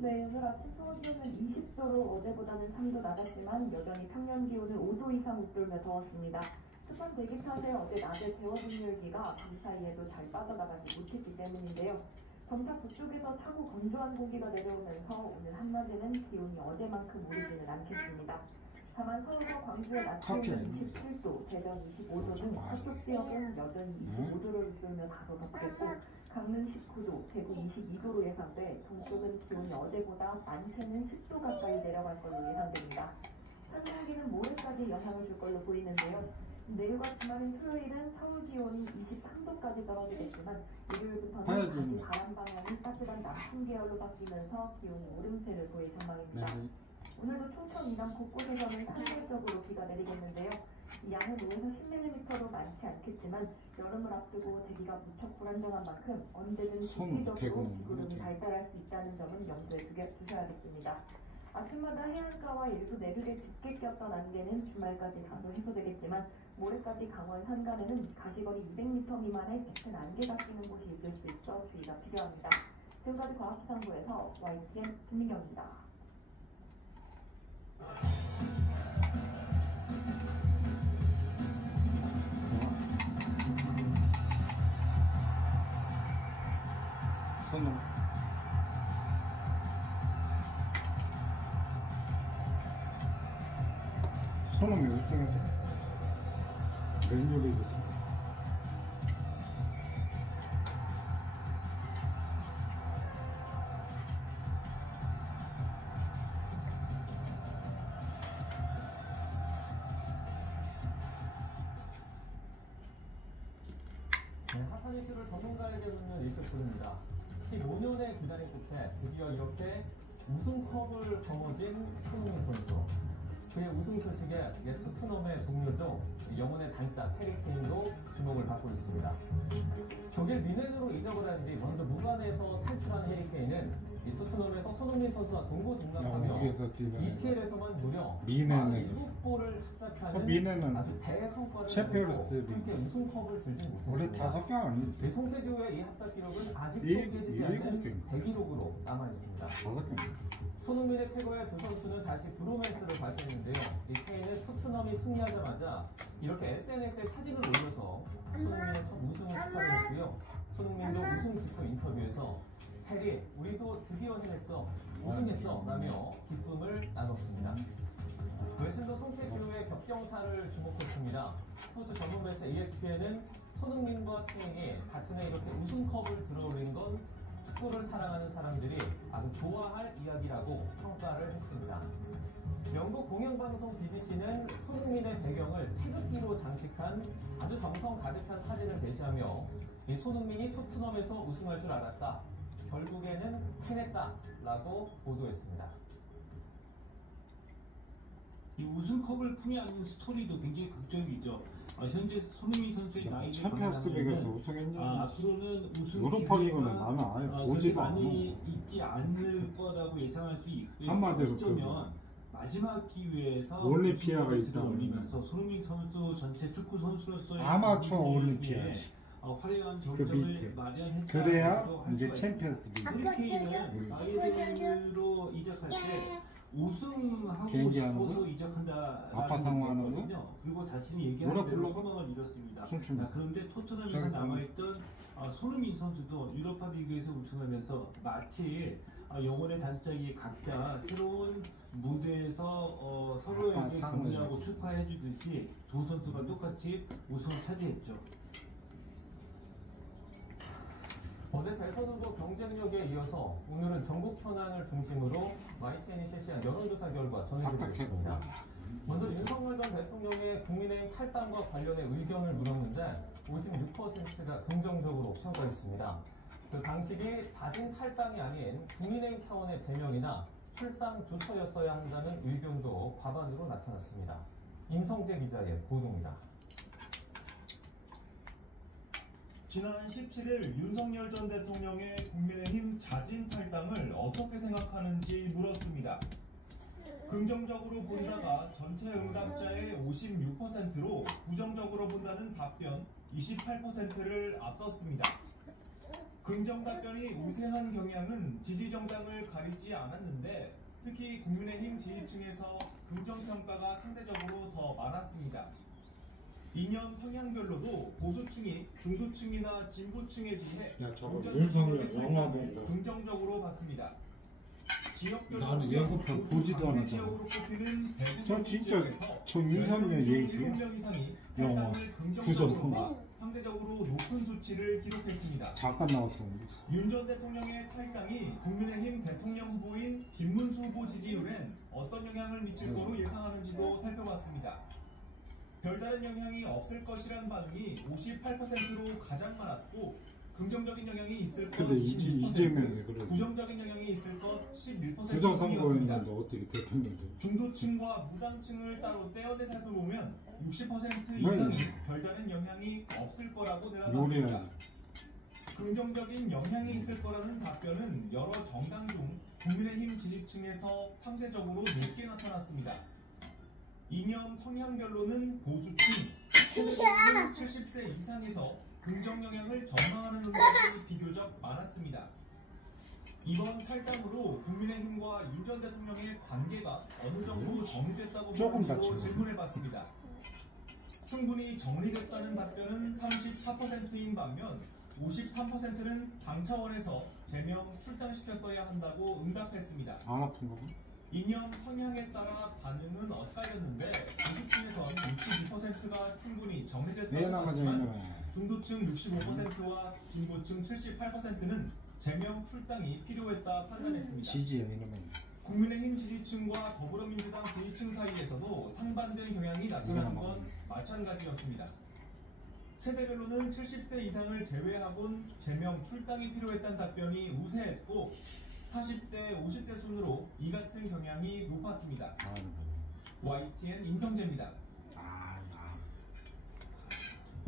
네, 오늘 아침 서울기온은 20도로 어제보다는 3도 낮았지만 여전히 평년 기온을 5도 이상 웃돌며 더웠습니다. 습한 대기 탓에 어제 낮에 데워진 열기가 밤 사이에도 잘 빠져나가지 못했기 때문인데요. 점차 북쪽에서 차고 건조한 공기가 내려오면서 오늘 한낮에는 기온이 어제만큼 오르지는 않겠습니다. 다만 서울과 광주의 낮 기온은 27도, 대전 25도 등 서쪽 지역은 여전히 25도를 웃돌며 다소 덥겠고 강릉 19도, 대구 22도로 예상돼 동쪽은 기온이 어제보다 많게는 10도 가까이 내려갈 걸로 예상됩니다. 찬 공기는 모레까지 영향을 줄 걸로 보이는데요. 내일과 주말인 토요일은 서울 기온이 23도까지 떨어지겠지만 일요일부터는 다시 바람 방향이 따뜻한 남풍 계열로 바뀌면서 기온이 오름세를 보일 전망입니다. 오늘도 충청 이남 곳곳에서는 산발적으로 비가 내리겠는데요. 이 양은 5에서 10mm로 많지 않겠지만 여름을 앞두고 대기가 무척 불안정한 만큼 언제든 시기적으로 비구름이 발달할 수 있다는 점은 염두에 두셔야겠습니다. 아침마다 해안가와 일부 내륙에 짙게 꼈던 안개는 주말까지 다소 해소되겠지만 모레까지 강원 산간에는 가시거리 200m 미만의 짙은 안개가 끼는 곳이 있을 수 있어 주의가 필요합니다. 지금까지 과학기상부에서 YTN 김민경입니다. 손흥이 우승해서 맨유를 이겼어. 네, 핫한 이슈를 전문가에게 묻는 일스포입니다. 15년의 기다림 끝에 드디어 이렇게 우승컵을 거머쥔 손흥민 선수. 그의 우승 소식에 토트넘의 동료죠. 영혼의 단짝 해리 케인도 주목을 받고 있습니다. 독일 미넨으로 이적을 한 뒤 먼저 무관에서 탈출한 해리 케인은 이 토트넘에서 손흥민 선수와 동고동락하며 EPL에서만 무려 7골을 합작하는 아주 대성과를 거두고 함께 우승컵을 들지 못했습니다. 원래 5개 아니지. 이 송태교의 이 합작 기록은 아직도 깨지지 않는 대기록으로 남아있습니다. 손흥민의 태거에 두 선수는 다시 브로맨스를 발휘했는데요. 이 케인은 토트넘이 승리하자마자 이렇게 SNS에 사진을 올려서 손흥민의 첫 우승을 축하했고요. 손흥민도 우승 직후 인터뷰에서 해리, 우리도 드디어 해냈어, 우승했어 라며 기쁨을 나눴습니다. 웨슬로 송태규의 격경사를 주목했습니다. 스포츠 전문 매체 ESPN은 손흥민과 케인이 같은 해 이렇게 우승컵을 들어올린 건 축구를 사랑하는 사람들이 아주 좋아할 이야기라고 평가를 했습니다. 영국 공영방송 BBC는 손흥민의 배경을 태극기로 장식한 아주 정성 가득한 사진을 게시하며 이 손흥민이 토트넘에서 우승할 줄 알았다, 결국에는 해냈다 라고 보도했습니다. 이 우승컵을 품에 안는 스토리도 굉장히 극적이죠. 현재 손흥민 선수의 나이를 챔피언스리그에서 우승했냐? 앞으로는 우승 유로파리그는 나는 아예 보지도 않아. 많이 있지 않을 거라고 예상할 수 있고요. 한마디로 어쩌면 마지막 기회에서 올림피아가 있다 올리면서 손흥민 선수 전체 축구 선수로서의 아마추어 올림피아 화려한 그 정점을 밑에 마련했다. 그래야 이제 챔피언스리그. 이렇게는 바이에른으로 이적할 때 우승하고 싶어서 이적한다라는 거거든요. 그리고 자신이 얘기한 대로 소망을 이뤘습니다. 그런데 토트넘에서 남아있던 손흥민 선수도 유로파리그에서 우승하면서 마치 영혼의 단짝이 각자 새로운 무대에서 서로에게 격려하고 축하해주듯이 두 선수가 똑같이 우승을 차지했죠. 어제 대선 후보 경쟁력에 이어서 오늘은 전국 현안을 중심으로 YTN이 실시한 여론조사 결과 전해드리겠습니다. 먼저 윤석열 전 대통령의 국민의힘 탈당과 관련해 의견을 물었는데 56%가 긍정적으로 평가했습니다. 그 방식이 자진 탈당이 아닌 국민의힘 차원의 제명이나 출당 조처였어야 한다는 의견도 과반으로 나타났습니다. 임성재 기자의 보도입니다. 지난 17일 윤석열 전 대통령의 국민의힘 자진 탈당을 어떻게 생각하는지 물었습니다. 긍정적으로 본다가 전체 응답자의 56%로 부정적으로 본다는 답변 28%를 앞섰습니다. 긍정 답변이 우세한 경향은 지지 정당을 가리지 않았는데 특히 국민의힘 지지층에서 긍정 평가가 상대적으로 더 많았습니다. 이념 성향별로도 보수층이 중도층이나 진보층에 비해 야, 저거 긍정 윤석열 평가를 영화 본다. 긍정적으로 봤습니다. 지역별로 나는 예고편 보지도 않았잖아. 지역으로 꼽히는 대구 저 진짜 지역에서 저 윤석열 얘기야. 7명 이상이 영화 탈당을 부정 긍정적으로 선거. 봐 상대적으로 높은 수치를 기록했습니다. 잠깐 나왔어. 윤 전 대통령의 탈당이 국민의힘 대통령 후보인 김문수 후보 지지율엔 어떤 영향을 미칠 거로 예상하는지도 살펴봤습니다. 별다른 영향이 없을 것이란 반응이 58%로 가장 많았고 긍정적인 영향이 있을 것 근데 26%, 이재명이 그래서 부정적인 영향이 있을 것 11%였습니다. 부정선거였는데 어떻게 대통령 돼? 중도층과 무당층을 따로 떼어내 살펴보면 60% 이상이 별다른 영향이 없을 거라고 내다봤습니다. 요리야. 긍정적인 영향이 있을 거라는 답변은 여러 정당 중 국민의힘 지지층에서 상대적으로 높게 나타났습니다. 이념 성향별로는 보수층, 70세 이상에서 긍정 영향을 전망하는 응답이 비교적 많았습니다. 이번 탈당으로 국민의힘과 윤 전 대통령의 관계가 어느 정도 정리됐다고 조금 보는지도 다치네. 질문해봤습니다. 충분히 정리됐다는 답변은 34%인 반면 53%는 당 차원에서 제명 출당시켰어야 한다고 응답했습니다. 안 아픈가 봐? 이념 성향에 따라 반응은 엇갈렸는데 보수층에선 62%가 충분히 정리됐다고 봤지만 중도층 65%와 진보층 78%는 제명 출당이 필요했다 판단했습니다. 지지야 이놈은. 국민의힘 지지층과 더불어민주당 지지층 사이에서도 상반된 경향이 나타나는 건 마찬가지였습니다. 세대별로는 70세 이상을 제외하곤 제명 출당이 필요했다는 답변이 우세했고 40대, 50대 순으로 이 같은 경향이 높았습니다. YTN 임성재입니다.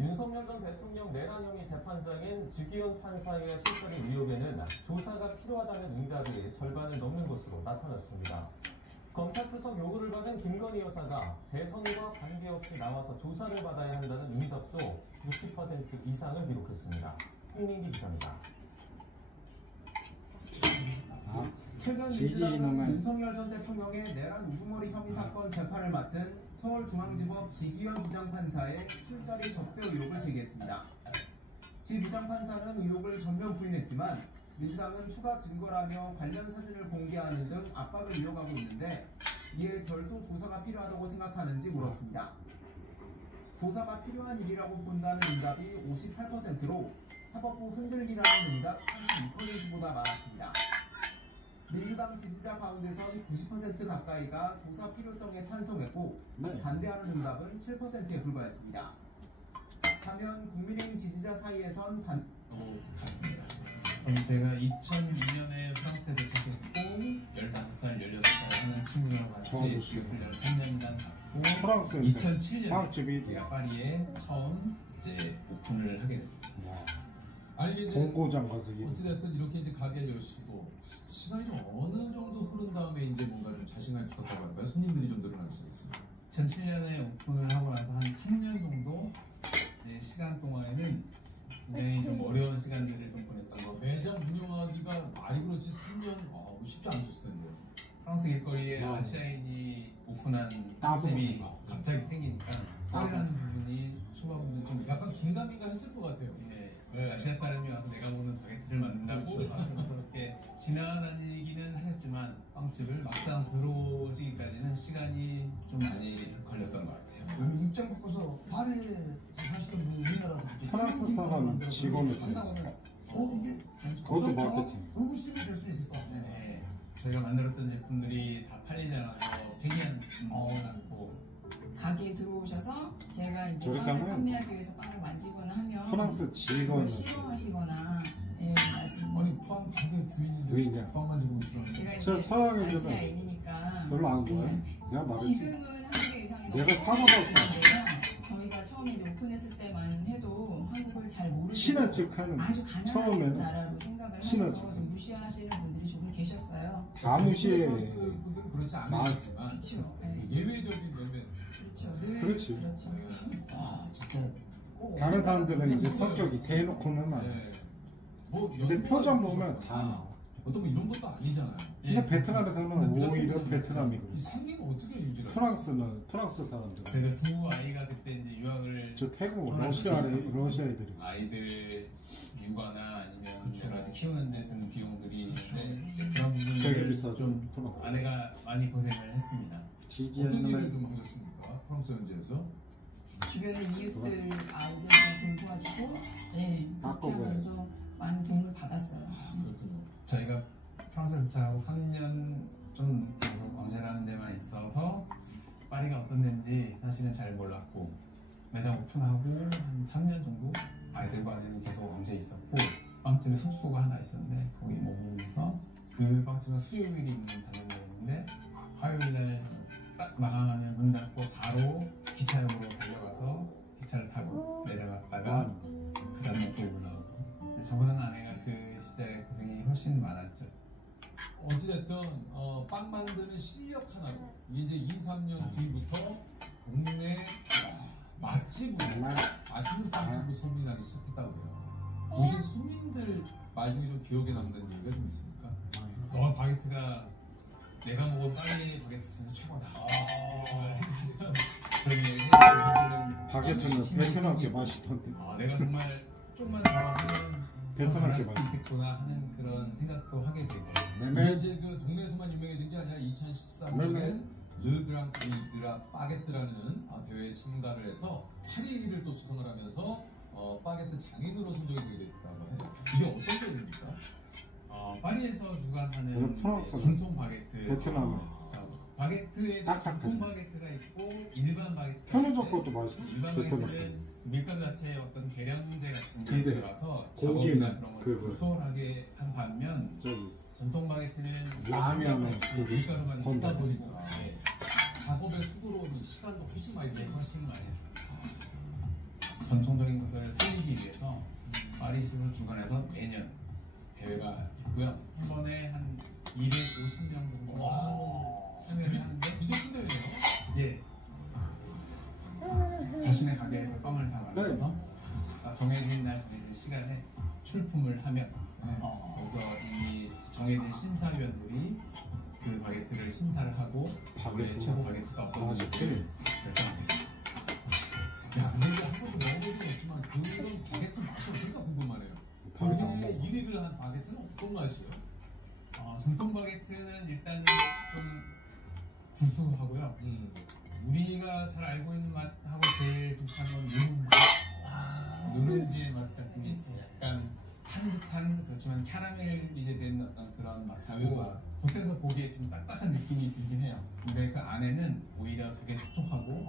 윤석열 전 대통령 내란 혐의 재판장인 주기훈 판사의 실소리 의혹에는 조사가 필요하다는 응답이 절반을 넘는 것으로 나타났습니다. 검찰 수석 요구를 받은 김건희 여사가 대선과 관계없이 나와서 조사를 받아야 한다는 응답도 60% 이상을 기록했습니다. 홍민기 기자입니다. 최근 민주당은 윤석열 전 대통령의 내란 우두머리 혐의 사건 재판을 맡은 서울중앙지법 지기현 부장판사의 술자리 접대 의혹을 제기했습니다. 지 부장판사는 의혹을 전면 부인했지만 민주당은 추가 증거라며 관련 사진을 공개하는 등 압박을 이어가고 있는데 이에 별도 조사가 필요하다고 생각하는지 물었습니다. 조사가 필요한 일이라고 본다는 응답이 58%로 사법부 흔들기라는 응답 32%보다 많았습니다. 민주당 지지자 가운데선 90% 가까이가 조사 필요성에 찬성했고 반대하는 응답은 7%에 불과했습니다. 반면 국민의힘 지지자 사이에선 같습니다. 제가 2002년에 프랑스에 도착했고 15살, 16살 하는 친구랑 같이 교육훈련 3년간 받고 프랑스에서 2007년에 제가 파리에 처음 이제 오픈을 하게 됐습니다. 아니 이제 공고장 가서 어찌됐든 이렇게 이제 가게를 여시고 시간이 좀 어느 정도 흐른 다음에 이제 뭔가 좀 자신감이 붙었다고 할까요? 손님들이 좀 늘어나기 시작했습니다. 2007년에 오픈을 하고 나서 한 3년 정도 시간 동안에는 굉장히 좀 어려운 시간들을 좀 보냈던 거. 매장 운영하기가 말이 그렇지 3년 쉽지 않으셨을 텐데요. 프랑스 길거리에 아시아인이 오픈한 집이 갑자기 생기니까 파리라는 부분이 초반부는 좀 약간 긴가민가 했을 것 같아요. 아시아 사람이 와서 내가 먹는 바게트를 만든다고 그렇게 지나다니기는 하셨지만 빵집을 막상 들어오시기까지는 시간이 좀 많이 걸렸던 것 같아요. 여기 입장 바꿔서 파리에서 사시던 분 우리나라에서 프랑스 사람 직원을 나가면 이게 그것도 마케팅. 의구심이 될 수 있을 것 같아요. 네, 저희가 만들었던 제품들이 다 팔리지 않아서 폐기한 제품은 않고 가게에 들어오셔서 제가 이제 저리 빵을 가면 판매하기 위해서 빵을 만지거나 하면 프랑스 직원 그걸 싫어하시거나 말씀. 아니 빵 가게 주인인데 빵 만지고 있으라는 제가 저 이제 서양인들은 아시아인이니까 별로 안 좋아해. 내가 말했지. 지금은 한국의 의상이 너무 내가 사과받았어. 저희가 처음에 이제 오픈했을 때만 해도 한국을 잘 모르고 친화적하는 아주 가난한 처음에는 나라로 생각을 친화적. 하셔서 좀 무시하시는 분들이 조금 계셨어요. 다 무시해. 프랑스 분들은 그렇지 않으시지만 그렇죠. 예외적인 면면 그렇죠. 늘 그렇지. 그렇죠. 진짜 다른 사람들은 이제 성격이 대놓고는 안 해. 뭐 근데 표정 보면 다 나와. 어떤 뭐 이런 것도 아니잖아요. 근데 베트남에서는 오히려 베트남이고 생긴 어떻게 유지를? 프랑스는 프랑스 사람들. 그래서 두 아이가 그때 이제 유학을 저 태국 러시아 애들이. 아이들 육아나 아니면 여러 가지 키우는 데 드는 비용들이 그쵸. 있는데 이제 그런 되게 부분들을 비싸죠. 좀 프랑스. 아내가 많이 고생을 했습니다. 어떤 일을 좀 하셨습니까? 프랑스 현지에서? 주변의 이웃들 아이들 좀 도와주고 네, 그렇게 하면서 많이 도움을 받았어요. 그렇군요. 저희가 프랑스를 도착하고 3년 좀 계속 왕제라는 데만 있어서 파리가 어떤 데인지 사실은 잘 몰랐고 매장 오픈하고 한 3년 정도 아이들과는 계속 왕제에 있었고 빵집에 숙소가 하나 있었는데 거기 머무면서 그 빵집은 수요일이 있는 단골이었는데 화요일날 딱 마감하면 문 닫고 바로 기차역으로 달려가서 기차를 타고 내려갔다가 그 다음날 또 올라오고 근데 저보다는 아내가 그 시절에 고생이 훨씬 많았죠. 어찌됐든 빵 만드는 실력 하나로 이게 이제 2, 3년 뒤부터 동네 맛집으로 맛있는 빵집으로 소문나기 시작했다고 해요. 오신 손님들 말 중에 좀 기억에 남는 얘기가 좀 있습니까? 너 바게트가 내가 먹은 파리 바게트 중에서 최고다. 그런 얘기 사실은 바게트는 베트남 게 맛있던데. 내가 정말 좀만 더 하면 베트남 게 더 잘할 수 있겠구나 하는 그런 생각도 하게 되고. 이게 이제 그 동네에서만 유명해진 게 아니라 2013년에 르그랑 브리드라 바게트라는 대회에 참가를 해서 8위를 또 수상을 하면서 바게트 장인으로 선정이 되게 됐다고 해요. 이게 어떤 대회입니까? 파리에서 주관하는 프랑스, 전통 바게트. 베트남에. 바게트에도 전통 바게트가 있고 일반 바게트가 편의점 것도 맛있어. 일반 베트남. 바게트는 밀가루 자체에 어떤 계량제 같은 게 근데 들어가서 고기는 작업이나 그런 걸 그거. 수월하게 한 반면 저기 전통 바게트는 라면은 밀가루만 건다. 뜯다 보니까 작업의 수고로운 시간도 훨씬 많이 들어요. 훨씬 많이 전통적인 것을 살리기 위해서 파리에서 주관해서 매년 대회가 있고요. 한 번에 한 250명 정도가 참여를 하는데 굉장히 큰 대회네요. 예. 자신의 가게에서 빵을 다 만들어서 정해진 날 정해진 시간에 출품을 하면 그래서 이 정해진 심사위원들이 그 바게트를 심사를 하고 올해 최고 바게트가 어떤 건지 결정합니다. 야, 근데 이게 한 번도 먹어본 적 없지만 그런 바게트 맛이 어떨까 궁금하네요. 거기에 1위를 한 바게트는 어떤 맛이에요? 전통 바게트는 일단 좀 구수하고요. 우리가 잘 알고 있는 맛하고 제일 비슷한 건 누룽지의 맛 같은 게 있어요. 약간 탄 듯한 그렇지만 캐러멜이제 된 어떤 그런 맛하고 겉에서 보기에 좀 딱딱한 느낌이 들긴 해요. 근데 그 안에는 오히려 되게 촉촉하고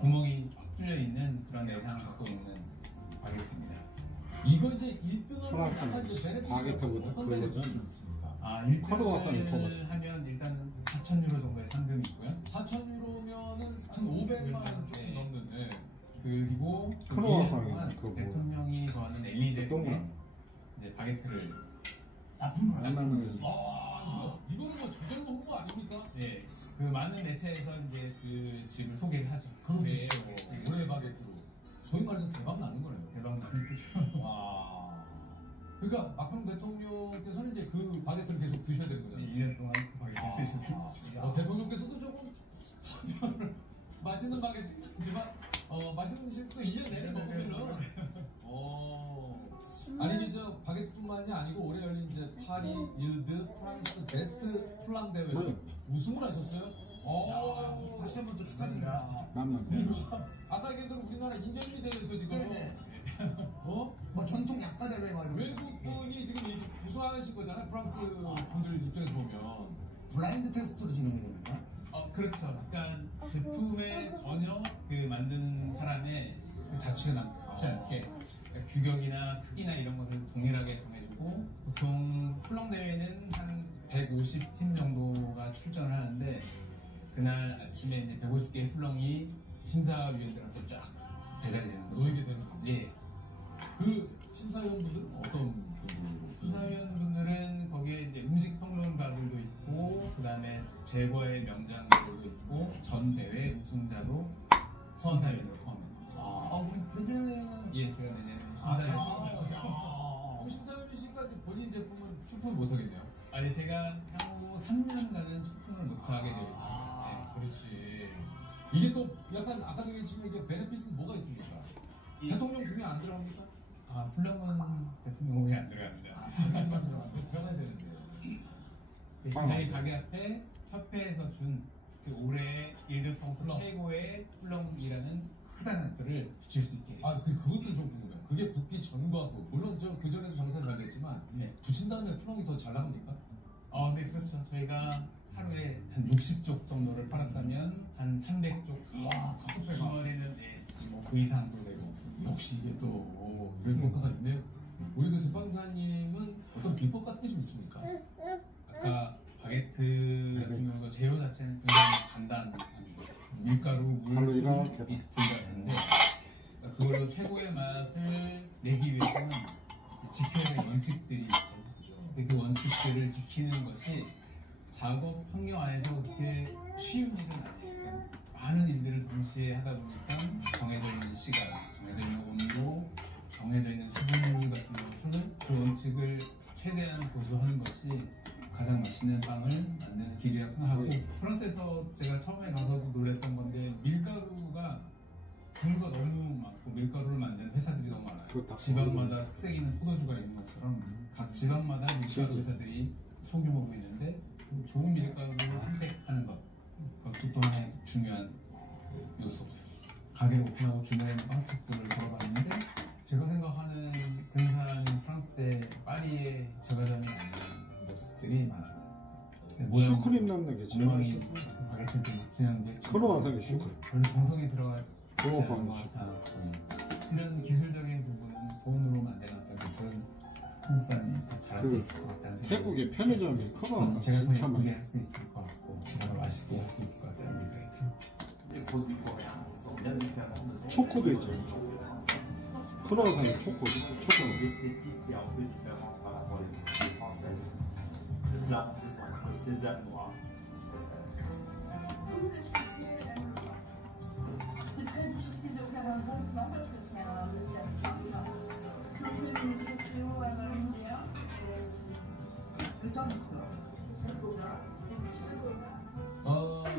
구멍이 꽉 뚫려 있는 그런 내상을 갖고 있는 바게트입니다. 이거 이제 1등은 프랑스는 약간 이제 베네핏이 바게트보다 어떤 그거죠. 베네핏이 좀 있습니까? 1등을 하면 일단 4,000유로 정도의 상금이 있고요. 4,000유로면은 한 500만 원 조금 넘는. 네. 그리고 크로와상이 그거 대통령이 좋아하는 엘리제에 이제 바게트를 나쁜 거야. 이거는 뭐 저절로 홍보 아닙니까? 네. 그 많은 매체에서 이제 그 집을 소개를 하죠. 그렇겠죠. 올해 바게트로. 소위 말해서 대박 나는 거네요. 대박 나는 거죠. 와. 그러니까 마크롱 대통령께서는 이제 그 바게트를 계속 드셔야 되는 거잖아요. 2년 동안 그 바게트 드시는 대통령께서도 조금 맛있는 바게트지만 맛있는 음식도 1년 내내 먹으면은 아니 이제 바게트뿐만이 아니고 올해 열린 이제 파리 일드 프랑스 베스트 플랑 대회에서 우승을 하셨어요. 다시 한 번 더 축하드립니다. 아까 얘기한 우리나라 인절미 대회에서 지금 뭐 전통 약과대회 막 외국 분이 지금 우승하신 거잖아요. 프랑스 분들 입장에서 보면 블라인드 테스트로 진행이 됩니까? 그렇죠. 그러니까 제품에 전혀 그 만드는 사람의 그 자취가 남지 않게 그러니까 규격이나 크기나 이런 것을 동일하게 정해주고 보통 플렁 대회는 한 150팀 정도가 출전을 하는데 그날 아침에 이제 150개의 플렁이 심사위원들한테 쫙 배달이 되는 거죠. 놓이게 되는 거죠. 예. 그 심사위원분들은 어떤 분들로? 심사위원분들은 거기에 이제 음식 평론가들도 있고 그 다음에 제과의 명장들도 있고 전 대회 우승자도 심사위원으로 포함합니다. 내년에는 예, 제가 내년에 심사위원. 심사위원이시면 지금까지 본인 제품은 출품 못 하겠네요. 아니 제가 향후 3년간은 출품을 못 하게 되어 있습니다. 아, 그렇지. 이게 또 약간 아까도 얘기했지만 이게 베네피스 뭐가 있습니까? 대통령 등에 안 들어갑니까? 아, 플럼은 대통령에 안 들어갑니다. 들어가야 되는데. 대신 저희 가게 앞에 협회에서 준 그 올해 일드성 최고의 플럼이라는 크다는 글을 붙일 수 있게 했습니다. 아, 그것도 좀 궁금해요. 그게 붙기 전과 후. 물론 저 그 전에도 장사 잘 됐지만 네. 붙인 다음에 플럼이 더 잘 나갑니까? 네, 그렇죠. 저희가 하루에 한 60쪽 정도를 팔았다면 한 300쪽. 와, 5배가. 주말에는 그 이상도 되고. 역시 이게 또 이런 효과가 있네요. 우리 그 제빵사님은 어떤 비법 같은 게 좀 있습니까? 아까 바게트 같은 경우가 재료 자체는 굉장히 간단합니다. 밀가루, 물, 이스트가 있는데 그걸로 최고의 맛을 내기 위해서는 지켜야 될 원칙들이 있죠. 근데 그 원칙들을 지키는 것이 작업 환경 안에서 그렇게 쉬운 일은 아니에요. 많은 일들을 동시에 하다 보니까 정해져 있는 시간, 정해져 있는 온도, 정해져 있는 수분율 같은 것을 그 원칙을 최대한 고수하는 것이 가장 맛있는 빵을 만드는 길이라고 생각하고, 프랑스에서 제가 처음에 가서도 놀랬던 건데 밀가루가 종류가 너무 많고 밀가루를 만드는 회사들이 너무 많아요. 지방마다 특색 있는 포도주가 있는 것처럼 각 지방마다 밀가루 회사들이 소규모로 있는데 그 좋은 밀가루를 선택하는 것, 그것도 또 하나의 중요한 요소고요. 가게 오픈하고 주변에 있는 빵집들을 걸어봤는데 제가 생각하는 근사한 프랑스의 파리의 제과점이 아닌 모습들이 많았어요. 슈크림 넣는 게 제일 맛있었어. 바게트도 막 진한데 크로와상이 슈크림. 별로 정성이 들어가지 않은 크로와상 것 같아 보입니다. 이런 기술적인 부분은 손으로 만드는 어떤 기술 한국 사람이 더 잘할 수 있을 것 같다는 생각이 태국의 편의점이 크로와상 제가 더 진짜 예쁘게 맛있어. 할 수 있을 것 같고 제가 더 맛있게 할 수 있을 것 같다는 생각이 듭니다. 초코도 있죠. 크로와상이 초코. C'est très difficile de faire un bon plan parce que c'est un dessert. Ce que vous voulez nous dire, Théo, à Marie-Léa, le temps du corps.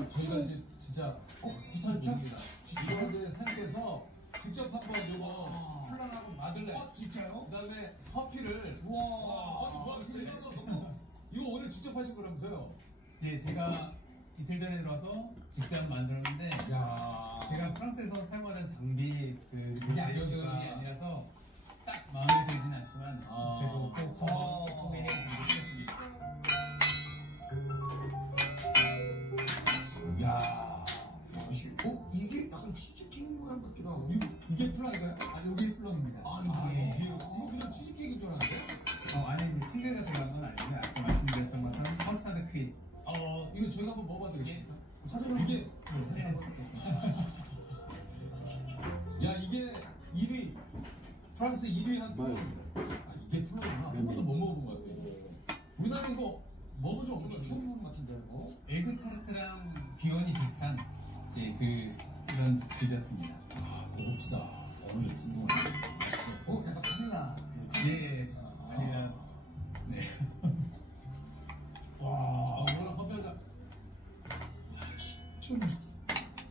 저희가 이제 진짜 꼭 부산입니다. 제가 이제 산에서 직접 한번 요거 플란하고 마들렌. 진짜요? 그다음에 커피를. 우와. 이거 오늘 직접 하신 거라면서요? 네, 제가 이틀 전에 들어와서 직접 만들었는데 야. 제가 프랑스에서 사용하는 장비 그게 재료들이 아니니까. 아니라서 딱 마음에 들진 않지만 그래도 꼭 한번 소개해 드리겠습니다. 야. 이게 약간 치즈케이크 모양 같기도 하고. 이게 플란인가요? 아, 여기 플럼입니다. 이거 그냥 치즈케이크인 줄 알았는데? 아니, 이제 치즈가 들어간 건 아니고요. 아까 말씀드렸던 것처럼 커스터드 크림. 이거 저희가 한번 먹어봐도 되겠습니까? 사진 이게 사진 한번 좀. 야, 이게 1위 프랑스 1위 한 플럼입니다. 이게 플럼이구나. 한 번도 못 먹어본 것 같아요. 우리나라 이거 먹은 적 없죠? 처음 보는 것 같은데 이거. 에그 타르트랑 비원이 비슷한 그런 디저트입니다. 고급지다. 이게 궁금하네. 맛있어. 약간 바닐라. 예, 바닐라. 네. 와, 이거랑 커피 한 잔. 진짜 맛있다.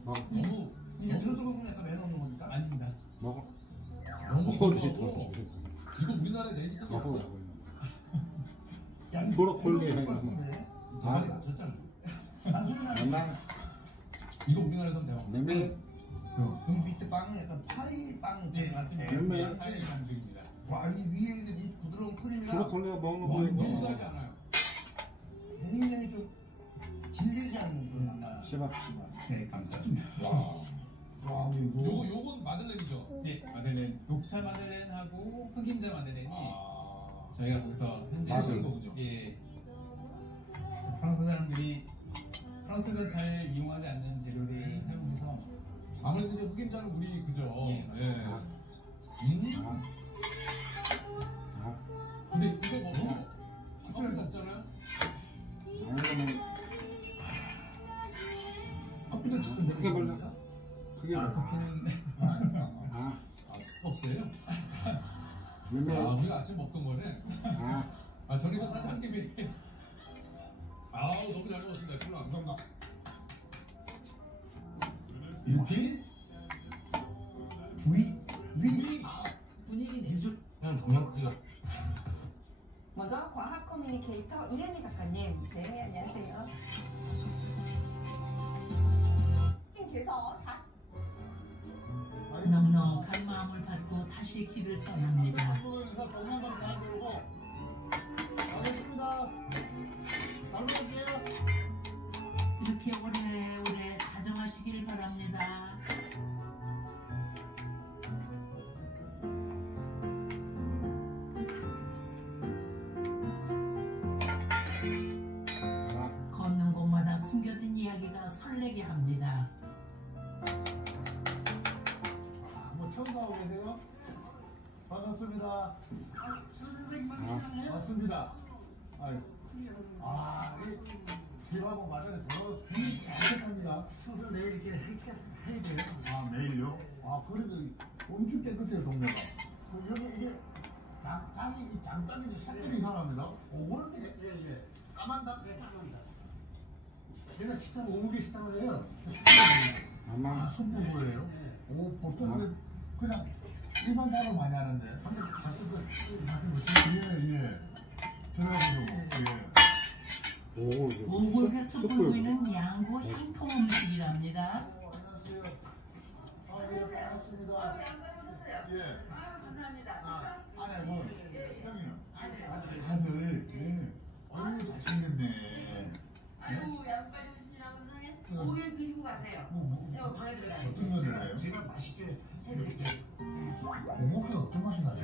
너무 이게 들어서 보면 약간 매너 없는 거니까? 아닙니다. 먹어. 너무 먹어도 고소하고 이거 우리나라에 내지 적이 없어. 야, 이거 브로콜리 매너 없을 것 생각. 같은데? 대박이 나셨잖아. 맨날 이거 우리나라에서 대박. 냉면 여기 밑에 빵은 약간 파이빵. 네, 맞습니다. 냉면. 파이 반죽입니다. 와, 이 위에 있는 이 부드러운 크림이랑 브로콜리가 먹는 와, 거 이거 너무 달지 않아요. 굉장히 좀 질리지 않는 그런 맛. 시밥. 네, 감사합니다. 와, 근데 이거. 요건 마들렌이죠? 네, 마들렌. 녹차 마들렌하고 흑임자 마들렌이 아, 저희가 거기서 현재 맛있는 거군요. 예, 프랑스 사람들이 프랑스에서 잘 이용하지 않는 재료를 사용해서 아무래도 이제 흑임자는 우리 그죠? 예, 맞습니다. 근데 이거 먹어. 커피 같잖아요? 커피도 조금 크게 내리는 벌려. 겁니다. 크게 커피는 스포츠예요? 우리가 아침 먹던 거네. 저기서 사장님이. 아우, 너무 잘 먹었습니다. 콜라. 감사합니다. 유키스? 분위기네. 그냥 중요한 크기가. 먼저 과학 커뮤니케이터 이래미 작가님. 네, 안녕하세요. 넉넉한 마음을 받고 다시 길을 떠납니다. 이렇게 오래오래 다정하시길 바랍니다. 걷는 곳마다 숨겨진 이야기가 설레게 합니다. 처음 나오고 계세요? 반갑습니다. 맞습니다. 아유, 집하고 마련이 더 깨끗합니다. 수술 매일 이렇게 해야 돼요? 매일요? 그래도 엄청 깨끗해요, 동네가. 여기 이게 장단이 색깔이 이상합니다. 오골인데? 예. 까만 닭? 네, 까만다. 제가 식당, 오골계 식당을 해요. 손부부예요? 보통 그냥 일반 작업 많이 하는데 한번 자꾸 예 들어가보죠. 오골계 숯불구이는 양구 향토 음식이랍니다. 안녕하세요. 예, 반갑습니다. 예. 감사합니다. 아내분, 형이는? 아들. 예. 어유 잘생겼네. 아이고 양빨리 오시느라고 세상에 고기를 드시고 가세요. 여기 방에 들어가요. 어떤 거 들어가요? 제가 맛있게 해드릴게요. 고기가 어떤 맛이 나죠?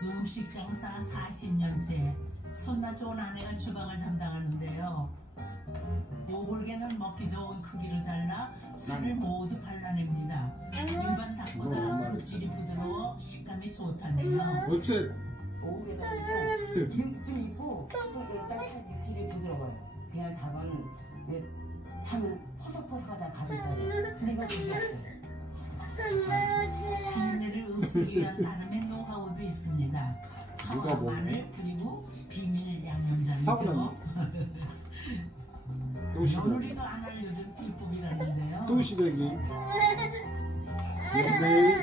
음식 장사 40년째 손맛 좋은 아내가 주방을 담당하는데요. 오골계는 먹기 좋은 크기로 잘라 살을 모두 발라냅니다. 일반 닭보다 육질이 부드러워 식감이 좋다네요. 오골계도 좀 있고 또 일단 육질이 부드러워요. 그냥 닭은 왜 하면 퍼석퍼석하자 가슴살이 그러니까 그게 없어요. 비린내를 없애기 위한 나름의 노하우도 있습니다. 파와 마늘 그리고 비밀 양념장이죠. 며느리도 안 알려준 비법이라는데요. 또 시래기. 네.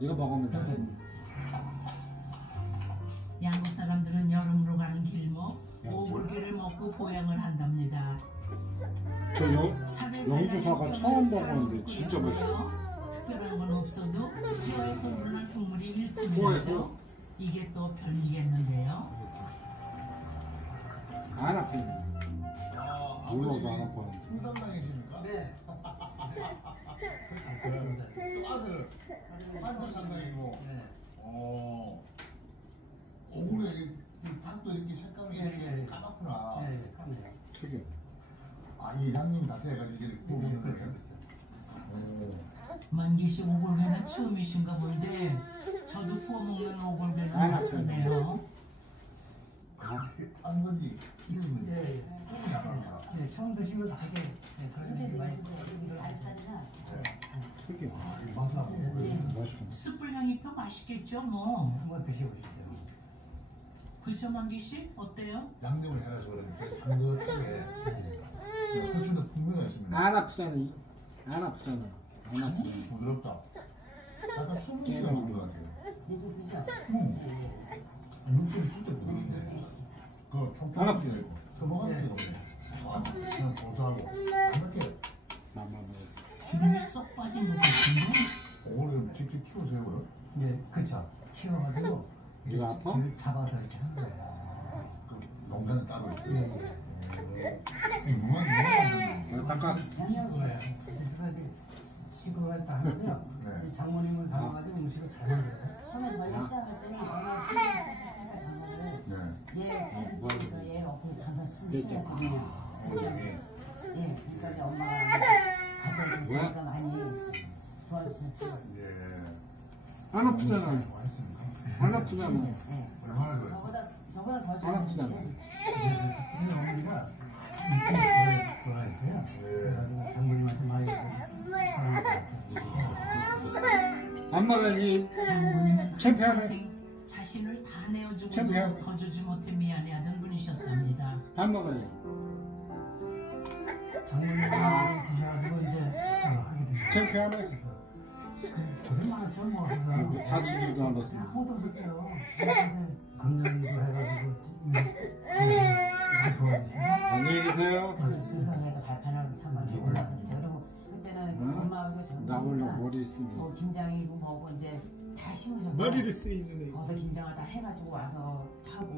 이거 먹으면 돼. 양구 사람들은 여름으로 가는 길목 오골계를 먹고 보양을 한답니다. 저 영주사가 처음 먹었는데 진짜 맛있어. 특별한 건 없어도 뼈에서 우러난 국물이 일품이죠. 뼈에서? 이게 또 별미겠는데요. 안 아프네. 물어도 안 아파. 풍담당이십니까? 네. 또 아들은 한국 담당이고. 오골에 이 닭도 이렇게 색감이 이렇게 까맣구나. 네, 까매요. 특이해. 이 양념 다 돼가지고 이렇게 구우는 거예요? 만기씨 오골계는 처음이신가 본데 저도 구워 먹는 오골계는 낯서네요. 한 건지 이름은 네, 처음 드시면 다게 특이해. 맛있어. 숯불향이 표 맛있겠죠 뭐. 한번 드셔보시죠. 그죠 만기씨 어때요? 양념을 해놔서 그런지 향긋하게 훨씬 풍미가 있습니다. 안 아프잖아. 안 아프잖아. 부드럽다. 약간 수분기가 있는 것 같아요. 육즙이 진짜 부드럽네. 그 촉촉하게 되고 서먹한 게가 없네. 그냥 고소하고 이렇게 기름이 쏙 빠진 것 같은데? 오늘 직접 키우세요 그럼? 네, 그렇죠. 키워가지고 네가 아파? 잡아서 이렇게 한 거예요. 그 농장은 따로 있고. 닦아. 시그널 다 하는데요. 이 장모님을 닮아가지고 음식을 잘 만들어요. 처음에 저희가 시작할 때는 엄마 장모를 얘 어플 가서 숨쉬었거든요. 그러니까 이제 엄마가 가서 저희가 많이 도와주셨어요. 안 아프잖아. 안 아프잖아. 얼마나 좋아요? 저보다 더 안 아프잖아. 우리 어머니가 돌아있어요. 그래가지고 장모님한테 많이 안마가지 장모님은 창피하네. 평생 자신을 다 내어주고도 창피하네. 더 주지 못해 미안해하던 분이셨답니다. 안마가지 장모님이 드셔가지고 이제 하게 됐어요. 창피하네. 그게 많죠 뭐. 다치지도 않았어. 못 얻었어요. 금년도 해가지고 안녕히 계세요. 그래서 내가 발판을 삼아서 올라섰죠. 그리고 그때는 응? 엄마 아버지가 나 원래 젊으니까 머리 쓰니. 뭐 김장이고 뭐고 이제 다 심으셔서 머리를 쓰이는 애. 거기서 김장을 다 해가지고 와서 하고